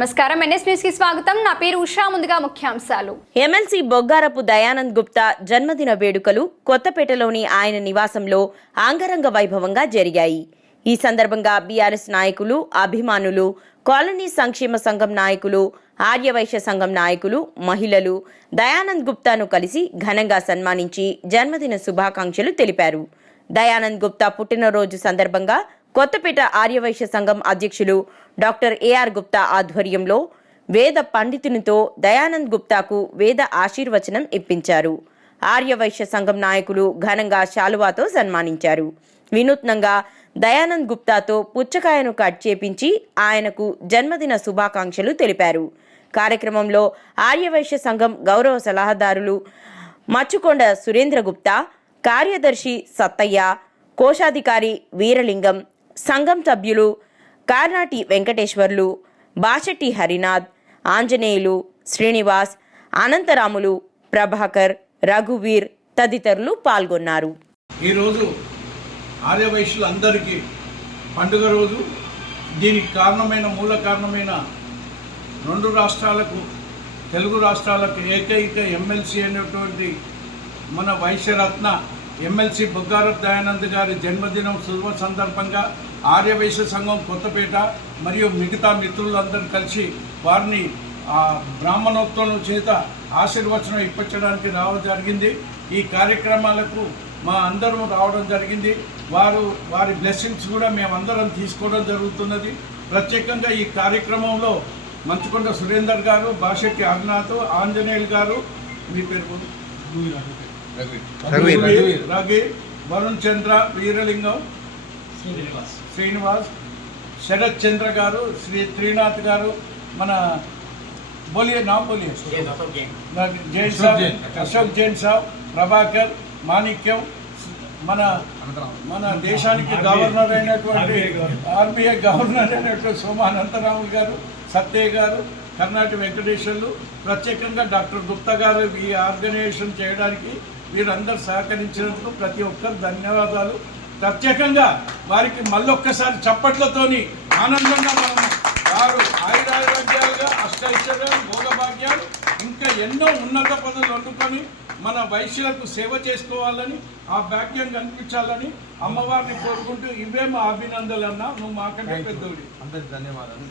నమస్కారం. ఎన్ఎస్ న్యూస్కి స్వాగతం. నా పేరు ఉషా. ముందుగా ముఖ్యాంశాలు. ఎమ్మెల్సీ బొగ్గారపు దయానంద్ గుప్తా జన్మదిన వేడుకలు కొత్తపేటలోని ఆయన నివాసంలో ఆంగరంగ వైభవంగా జరిగాయి. ఈ సందర్భంగా బీఆర్ఎస్ నాయకులు అభిమానులు కాలనీ సంక్షేమ సంఘం నాయకులు ఆర్యవైశ్య సంఘం నాయకులు మహిళలు దయానంద్ గుప్తాను కలిసి ఘనంగా సన్మానించి జన్మదిన శుభాకాంక్షలు తెలిపారు. దయానంద్ గుప్తా పుట్టినరోజు సందర్భంగా కొత్తపేట ఆర్యవైశ్య సంఘం అధ్యక్షులు డాక్టర్ ఏఆర్ గుప్తా ఆధ్వర్యంలో వేద పండితునితో దయానంద్ గుప్తాకు వేద ఆశీర్వచనం ఇప్పించారు. ఆర్యవైశ్య సంఘం నాయకులు ఘనంగా శాలువాతో సన్మానించారు. వినూత్నంగా దయానంద్ గుప్తాతో పుచ్చకాయను కట్ చేపించి ఆయనకు జన్మదిన శుభాకాంక్షలు తెలిపారు. కార్యక్రమంలో ఆర్యవైశ్య సంఘం గౌరవ సలహాదారులు మచ్చుకొండ సురేంద్ర గుప్తా కార్యదర్శి సత్తయ్య కోశాధికారి వీరలింగం సంఘం సభ్యులు కార్నాటి వెంకటేశ్వర్లు బాషెట్టి హరినాథ్ ఆంజనేయులు శ్రీనివాస్ అనంతరాములు ప్రభాకర్ రఘువీర్ తదితరులు పాల్గొన్నారు. ఈరోజు ఆర్యవైశ్యులందరికీ పండుగ రోజు. దీనికి కారణమైన మూల కారణమైన రెండు రాష్ట్రాలకు తెలుగు రాష్ట్రాలకు ఏకైక ఎమ్మెల్సీ అనేటువంటి మన వైశ్యరత్న ఎమ్మెల్సీ బుగ్గారు దయానంద్ గారి జన్మదినం శుభ సందర్భంగా ఆర్యవైశ్య సంఘం కొత్తపేట మరియు మిగతా మిత్రులందరూ కలిసి వారిని బ్రాహ్మణోత్వం చేత ఆశీర్వచనం ఇప్పించడానికి రావడం జరిగింది. ఈ కార్యక్రమాలకు మా అందరం రావడం జరిగింది. వారు వారి బ్లెస్సింగ్స్ కూడా మేమందరం తీసుకోవడం జరుగుతున్నది. ప్రత్యేకంగా ఈ కార్యక్రమంలో మంచుకొండ సురేందర్ గారు బాషెట్టి అరునాథ్ ఆంజనేయులు గారు మీ పేరు రఘు రఘు వరుణ్ చంద్ర వీరలింగం శ్రీనివాస్. శరత్ చంద్ర గారు శ్రీ త్రినాథ్ గారు మన బోలియే నా బోలియే. జైన్. సాబ్ అశోక్ జైన్ సాబ్ ప్రభాకర్ మాణిక్యం మన మన దేశానికి గవర్నర్ అయినటువంటి ఆర్బీఐ గవర్నర్. అయినటువంటి సోమ అనంతరాము గారు సత్యయ్య గారు కర్ణాటక వెంకటేశ్వర్లు ప్రత్యేకంగా డాక్టర్ గుప్తా గారు ఈ ఆర్గనైజేషన్ చేయడానికి వీరందరూ సహకరించినందుకు ప్రతి ఒక్కరు ధన్యవాదాలు. ప్రత్యేకంగా వారికి మళ్ళొక్కసారి చప్పట్లతోని ఆనందంగా మనం వారు ఆయురారోగ్యాలుగా అష్టైశ్వర్యాలు భోగభాగ్యాలు ఇంకా ఎన్నో ఉన్నత పనులు వండుకొని మన వైశ్యులకు సేవ చేసుకోవాలని ఆ భాగ్యం కనిపించాలని అమ్మవారిని కోరుకుంటూ ఇవే మా అభినందనలు అన్నా. నువ్వు మాకంటే పెద్దోడి అందరికి ధన్యవాదాలు.